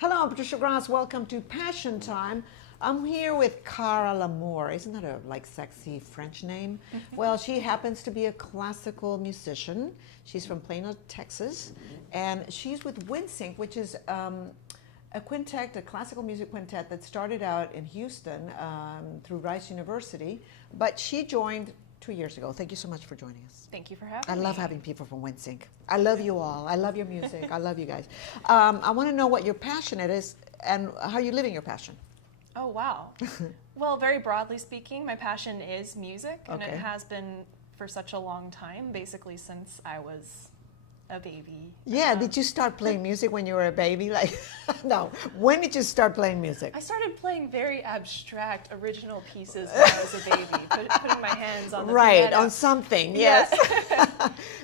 Hello, I'm Patricia Gras. Welcome to Passion Time. I'm here with Cara LaMoure. Isn't that a sexy French name? Well, she happens to be a classical musician. She's from Plano, Texas, and she's with Windsync, which is a quintet, a classical music quintet that started out in Houston through Rice University, but she joined 2 years ago. Thank you so much for joining us. Thank you for having me. I love having people from Windsync. I love you all. I love your music. I love you guys. I want to know what your passion is and how you're living your passion. Oh, wow. Well, very broadly speaking, my passion is music, and it has been for such a long time, basically since I was a baby. Yeah, did you start playing music when you were a baby? Like, no, when did you start playing music? I started playing very abstract original pieces when I was a baby, putting my hands on the piano. On something, yes.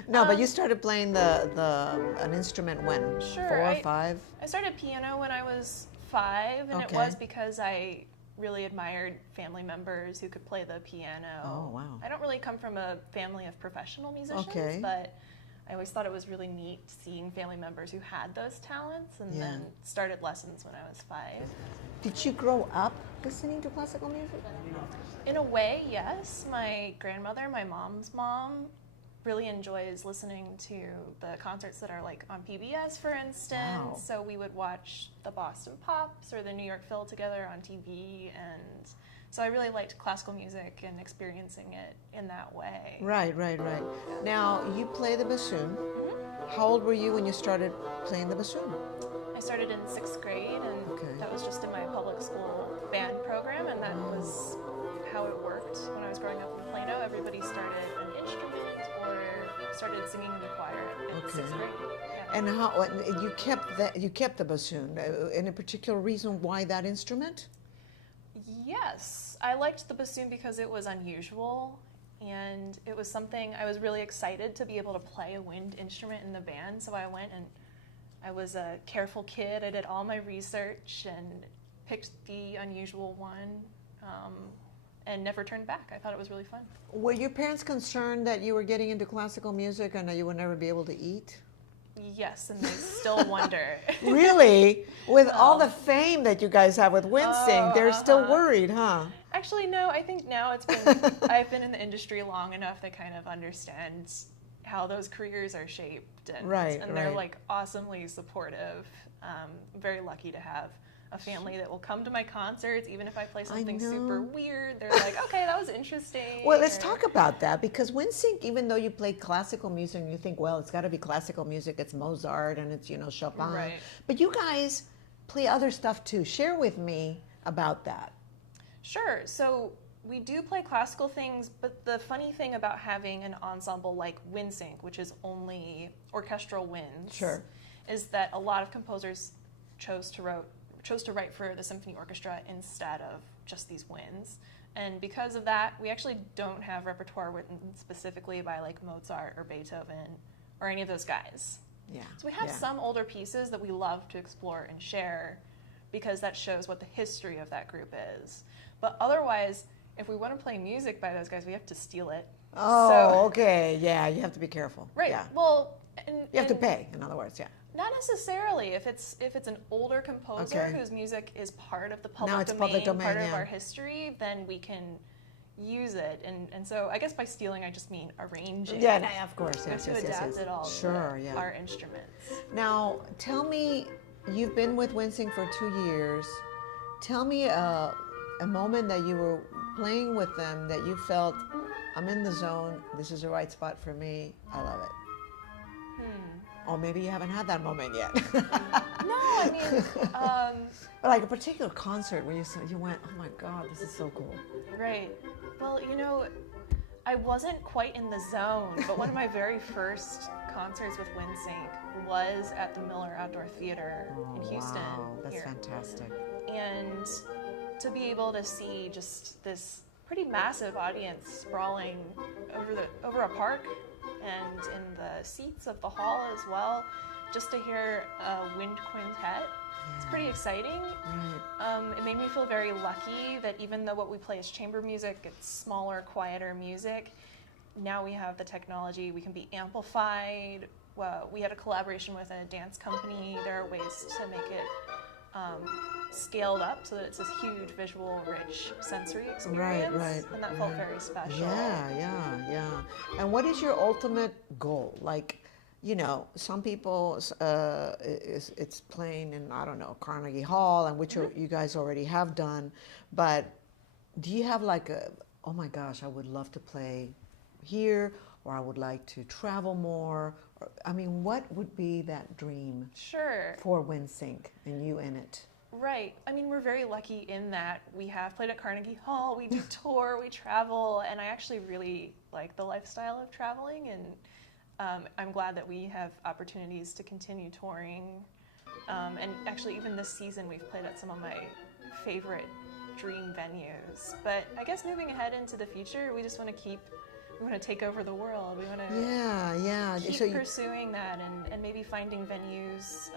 No, but you started playing an instrument when? Sure. 4 or 5? I started piano when I was 5, and it was because I really admired family members who could play the piano. Oh, wow. I don't really come from a family of professional musicians, but I always thought it was really neat seeing family members who had those talents, and then started lessons when I was 5. Did you grow up listening to classical music? In a way, yes. My grandmother, my mom's mom, really enjoys listening to the concerts that are like on PBS, for instance. Wow. So we would watch the Boston Pops or the New York Phil together on TV, and so I really liked classical music and experiencing it in that way. Right. Now, you play the bassoon. Mm-hmm. How old were you when you started playing the bassoon? I started in 6th grade, and that was just in my public school band program, and that was how it worked when I was growing up in Plano. Everybody started an instrument or started singing in the choir at 6th grade. Yeah. And how you kept the bassoon? Any particular reason why that instrument? Yes, I liked the bassoon because it was unusual, and it was something I was really excited to be able to play a wind instrument in the band. So I went, and I was a careful kid. I did all my research and picked the unusual one, and never turned back. I thought it was really fun. Were your parents concerned that you were getting into classical music and that you would never be able to eat? Yes, and they still wonder. Really? With all the fame that you guys have with Windsync, they're still worried, huh? Actually, no. I think now I've been in the industry long enough to kind of understand how those careers are shaped, and they're like awesomely supportive. I'm very lucky to have a family that will come to my concerts, even if I play something super weird. They're like, okay, that was interesting. Well, let's talk about that, because Windsync, even though you play classical music and you think, well, it's got to be classical music, it's Mozart and it's, Chopin. Right. But you guys play other stuff too. Share with me about that. Sure. So we do play classical things, but the funny thing about having an ensemble like Windsync, which is only orchestral winds, is that a lot of composers chose to write for the symphony orchestra instead of just these winds. And because of that, we actually don't have repertoire written specifically by like Mozart or Beethoven or any of those guys. Yeah. So we have some older pieces that we love to explore and share because that shows what the history of that group is. But otherwise, if we want to play music by those guys, we have to steal it. Oh, okay. Yeah, you have to be careful. Right. Yeah. Well, you have to pay, in other words, Not necessarily. If it's an older composer whose music is part of the public domain, part of our history, then we can use it. And so I guess by stealing, I just mean arranging. Yeah, of course. Yes, to adapt it all to our instruments. Now, tell me, you've been with Windsync for 2 years. Tell me a moment that you were playing with them that you felt, I'm in the zone, this is the right spot for me, I love it. Or maybe you haven't had that moment yet. No, I mean... but like a particular concert where you went, oh my God, this is so cool. Right. Well, I wasn't quite in the zone, but one of my very first concerts with Windsync was at the Miller Outdoor Theater in Houston. Wow, that's here. fantastic. And to be able to see just this pretty massive audience sprawling over a park and in the seats of the hall as well, just to hear a wind quintet. It's pretty exciting. Right. It made me feel very lucky that even though what we play is chamber music, it's smaller, quieter music, now we have the technology, we can be amplified. Well, we had a collaboration with a dance company. There are ways to make it scaled up so that it's this huge visual, rich sensory experience. Right. And that felt very special. Yeah. And what is your ultimate goal? Like, you know, some people, it's playing in, I don't know, Carnegie Hall, and which you guys already have done, but do you have like oh my gosh, I would love to play here, or I would like to travel more? Or, I mean, what would be that dream for Windsync and you in it? Right. I mean, we're very lucky in that we have played at Carnegie Hall, we do tour, we travel, and I actually really like the lifestyle of traveling, and I'm glad that we have opportunities to continue touring. And actually, even this season, we've played at some of my favorite dream venues. But I guess moving ahead into the future, we just want to take over the world. We want to keep pursuing that and maybe finding venues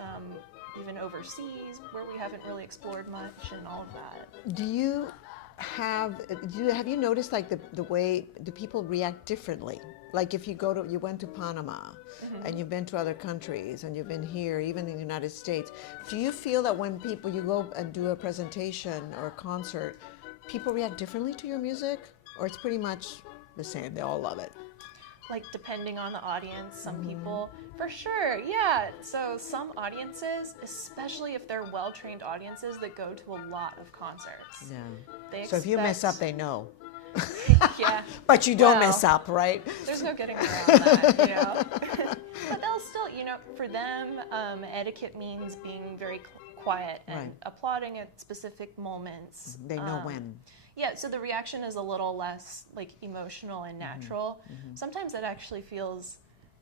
even overseas where we haven't really explored much and all of that. Have you noticed like the way do people react differently? Like if you went to Panama and you've been to other countries and you've been here, even in the United States, do you feel that when you go and do a presentation or a concert, people react differently to your music, or it's pretty much the same, they all love it? Like depending on the audience, some people, for sure, yeah. So some audiences, especially if they're well-trained audiences that go to a lot of concerts. Yeah. So if you mess up, they know. Yeah. But you don't mess up, right? There's no getting around that, you know. But they'll still, you know, for them, etiquette means being very quiet and applauding at specific moments. They know when. Yeah, so the reaction is a little less like emotional and natural. Sometimes it actually feels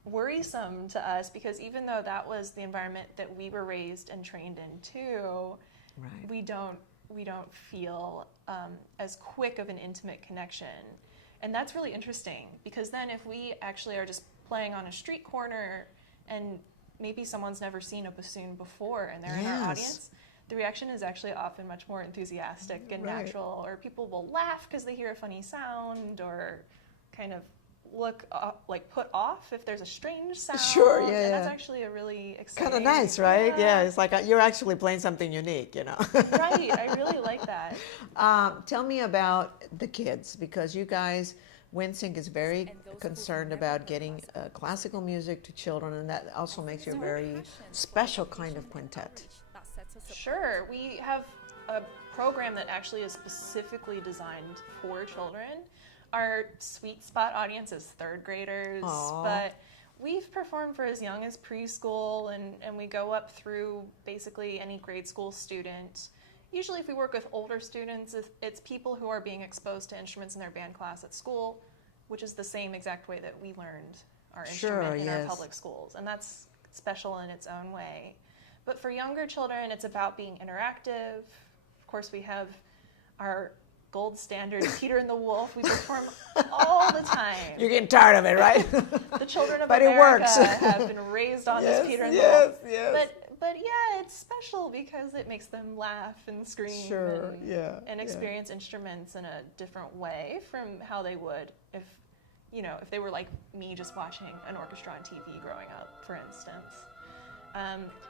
worrisome to us because even though that was the environment that we were raised and trained in too, we don't feel as quick of an intimate connection. And that's really interesting because then if we actually are just playing on a street corner and maybe someone's never seen a bassoon before and they're in our audience, the reaction is actually often much more enthusiastic and natural, or people will laugh because they hear a funny sound, or kind of look put off if there's a strange sound. Sure, yeah. And that's actually a really exciting. Kind of nice, right? Yeah, it's like you're actually playing something unique, you know. Right, I really like that. Tell me about the kids, because you guys, Windsync is very concerned about getting classical music to children, and that also makes you a very special kind of quintet. Sure, we have a program that actually is specifically designed for children. Our sweet spot audience is third graders, but we've performed for as young as preschool, and we go up through basically any grade school student. Usually if we work with older students, it's people who are being exposed to instruments in their band class at school, which is the same exact way that we learned our instrument in our public schools, and that's special in its own way. But for younger children, it's about being interactive. Of course, we have our gold standard Peter and the Wolf. We perform all the time. You're getting tired of it, right? The children of America have been raised on this Peter and the Wolf. Yes. But yeah, it's special because it makes them laugh and scream and experience instruments in a different way from how they would if they were like me just watching an orchestra on TV growing up, for instance.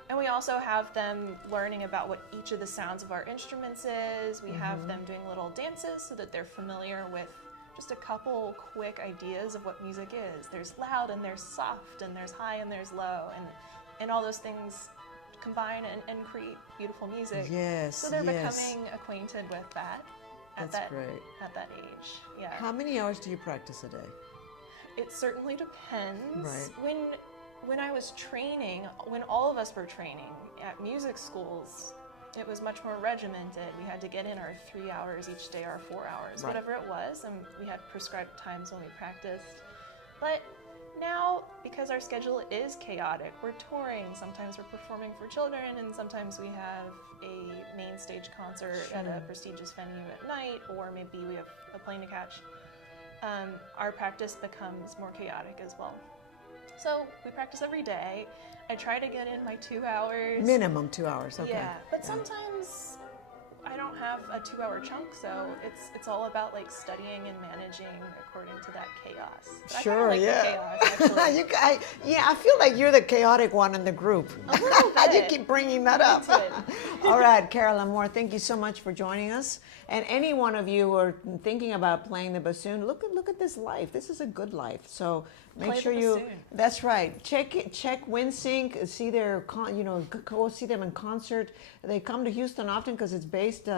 And we also have them learning about what each of the sounds of our instruments is. We have them doing little dances so that they're familiar with just a couple quick ideas of what music is. There's loud and there's soft and there's high and there's low, and all those things combine and create beautiful music. Yes. So they're becoming acquainted with that at that age. Yeah. How many hours do you practice a day? It certainly depends. Right. When I was training, when all of us were training at music schools, it was much more regimented. We had to get in our 3 hours each day, or 4 hours, Right. whatever it was, and we had prescribed times when we practiced. But now, because our schedule is chaotic, we're touring, sometimes we're performing for children, and sometimes we have a main stage concert at a prestigious venue at night, or maybe we have a plane to catch. Our practice becomes more chaotic as well. So we practice every day. I try to get in my 2 hours. Minimum 2 hours, okay. Yeah, but sometimes I don't have a 2-hour chunk, so it's all about like studying and managing according to that chaos. But Sure, I kinda like the chaos, actually. I feel like you're the chaotic one in the group. A little bit. You keep bringing that up. Into it. All right, Cara LaMoure, thank you so much for joining us. And any one of you who are thinking about playing the bassoon, look at this life. This is a good life. So make Play sure the you. bassoon. That's right. Check Windsync. See their go see them in concert. They come to Houston often because it's based.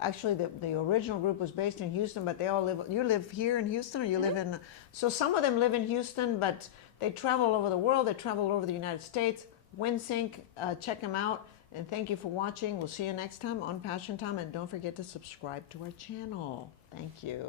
Actually, the original group was based in Houston, but they all live. You live here in Houston, or you live in? So some of them live in Houston, but they travel all over the world. They travel all over the United States. Windsync, check them out. And thank you for watching. We'll see you next time on Passion Time. And don't forget to subscribe to our channel. Thank you.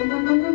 Thank you.